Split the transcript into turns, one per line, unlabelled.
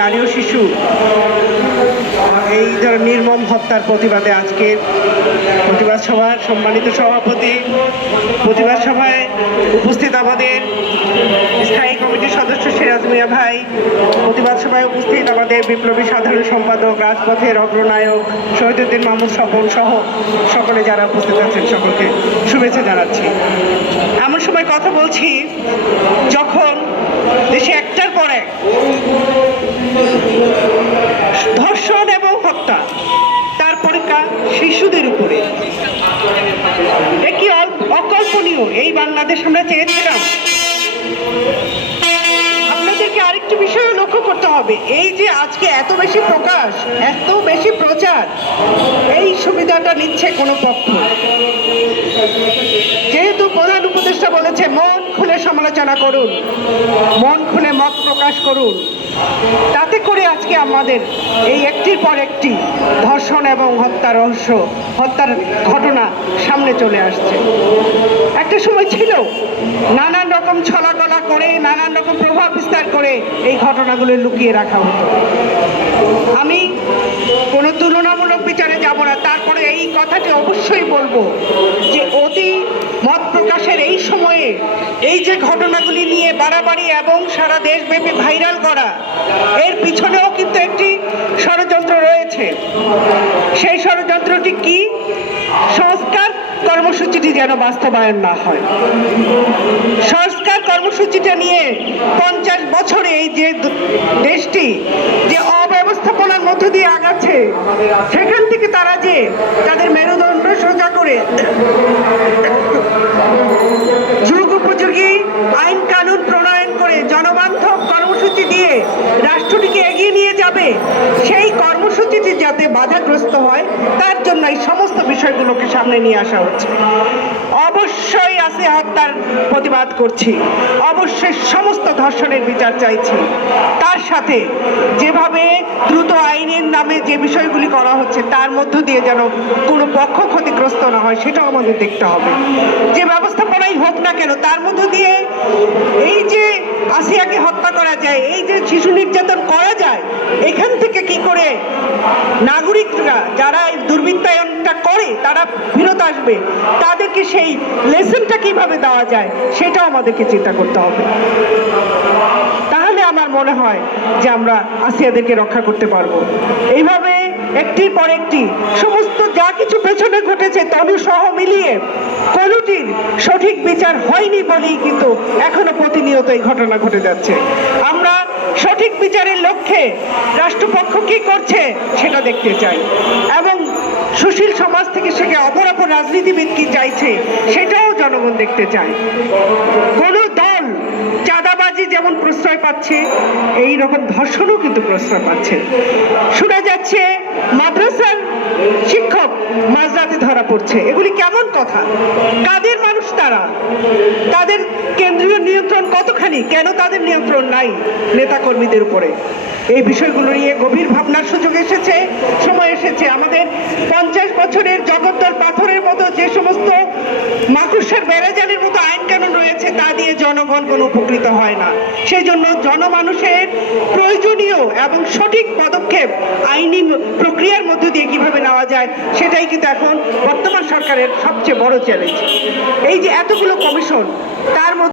নারী ও শিশু, এই ধর নির্মম হত্যার প্রতিবাদে আজকে প্রতিবাদ সভার সম্মানিত সভাপতি, প্রতিবাদ সভায় উপস্থিত আমাদের স্থায়ী কমিটির সদস্য সিরাজ মিয়া ভাই, প্রতিবাদ সভায় উপস্থিত আমাদের বিপ্লবী সাধারণ সম্পাদক, রাজপথের অগ্রনায়ক শহীদুদ্দিন মাহমুদ স্বপন সহ সকলে যারা উপস্থিত আছেন সকলকে শুভেচ্ছা জানাচ্ছি। এমন সময় কথা বলছি, যখন দেশে একটার পর ধর্ষণ এবং হত্যা, তার পরীক্ষা শিশুদের উপরে। কি অকল্পনীয়? এই বাংলাদেশ আমরা চেয়েছিলাম। আপনাদেরকে আরেকটি বিষয় লক্ষ্য করতে হবে। এই যে আজকে এত বেশি প্রকাশ, এত বেশি প্রচার, এই সুবিধাটা নিচ্ছে কোনো পক্ষ। যেহেতু প্রধান উপদেষ্টা বলেছে, মন খুলে সমালোচনা করুন। মন খুলে মত প্রকাশ করুন। তাতে করে আজকে আমাদের এই একটির পর একটি ধর্ষণ এবং হত্যা রহস্য, হত্যার ঘটনা সামনে চলে আসছে। একটা সময় ছিল, নানান রকম ছলাকলা করে, নানান রকম প্রভাব বিস্তার করে এই ঘটনাগুলো লুকিয়ে রাখা হতো। আমি কোনো তুলনামূলক বিচারে যাব না, তারপরে এই কথাটি অবশ্যই বলব যে অতি মত প্রকাশের এই সময়ে এই যে ঘটনাগুলি নিয়ে বাড়াবাড়ি এবং সারা দেশব্যাপী ভাইরাল করা, এর পিছনেও কিন্তু একটি ষড়যন্ত্র রয়েছে। সেই ষড়যন্ত্রটি কি? সংস্কার কর্মসূচিটি যেন বাস্তবায়ন না হয়। সংস্কার কর্মসূচিটা নিয়ে পঞ্চাশ বছরে এই যে দেশটি যে অব্যবস্থাপনার মধ্য দিয়ে আগাচ্ছে, সেখান থেকে তারা যে তাদের মেরুদণ্ড সোজা করে। যুগ উপযোগী আইন কানুন প্রণয়ন করে জনবান্ধব কর্মসূচি দিয়ে রাষ্ট্রটিকে এগিয়ে যাবে সেই কর্মসূচিটি যাতে বাধাগ্রস্ত হয়, তার জন্য এই সমস্ত বিষয়গুলোকে সামনে নিয়ে আসা হচ্ছে। অবশ্যই আছে হত্যার প্রতিবাদ করছি। অবশ্যই সমস্ত ধর্ষণের বিচার চাইছি। তার সাথে যেভাবে দ্রুত আইনের নামে যে বিষয়গুলি করা হচ্ছে, তার মধ্য দিয়ে যেন কোনো পক্ষ ক্ষতিগ্রস্ত না হয়, সেটাও আমাদের দেখতে হবে। যে ব্যবস্থাপনাই হোক না কেন, তার মধ্য দিয়ে এই যে আসিয়াকে হত্যা করা যায়, এই যে শিশু নির্যাতন করা যায়, এখান থেকে কি করে নাগরিকরা যারা এই দুর্বৃত্তায়নটা করে, তারা ফেরত আসবে? তাদেরকে সেই লেসনটা কীভাবে দেওয়া যায় সেটাও আমাদেরকে চিন্তা করতে হবে। তাহলে আমার মনে হয় যে আমরা আসিয়াদেরকে রক্ষা করতে পারব। এইভাবে একটির পর একটি সমস্ত কিছু পেছনে ঘটেছে, তনু সহ মিলিয়ে কোনোটির সঠিক বিচার হয়নি বলেই কিন্তু এখনও প্রতিনিয়ত এই ঘটনা ঘটে যাচ্ছে। আমরা সঠিক বিচারের লক্ষ্যে রাষ্ট্রপক্ষ কি করছে সেটা দেখতে চাই। এবং সুশীল সমাজ থেকে সেকে অপর অপর রাজনীতিবিদ কি চাইছে সেটাও জনগণ দেখতে চায়। কোনো দল চাঁদাবাজি যেমন প্রশ্রয় পাচ্ছে এই রকম ধর্ষণও কিন্তু প্রশ্রয় পাচ্ছে। শোনা যাচ্ছে মাদ্রাসার শিক্ষক মাঝরাতে ধরা পড়ছে। এগুলি কেমন কথা? কাদের মানুষ তারা? তাদের কেন্দ্রীয় নিয়ন্ত্রণ কতখানি? কেন তাদের নিয়ন্ত্রণ নাই নেতাকর্মীদের উপরে? এই বিষয়গুলো নিয়ে গভীর ভাবনার সুযোগ এসেছে, সময় এসেছে। আমাদের পঞ্চাশ বছরের জগদ্দল পাথরের মতো যে সমস্ত মাকুসার বেড়াজালের মতো আইন কানুন রয়েছে, তা দিয়ে জনগণ কোনো উপকৃত হয় না। সেই জন্য জনমানুষের প্রয়োজনীয় এবং সঠিক পদক্ষেপ আইনি প্রক্রিয়ার মধ্য দিয়ে কীভাবে নেওয়া যায়, সেটাই কিন্তু এখন বর্তমান সরকারের সবচেয়ে বড় চ্যালেঞ্জ এই যে এতগুলো কমিশন তার মধ্যে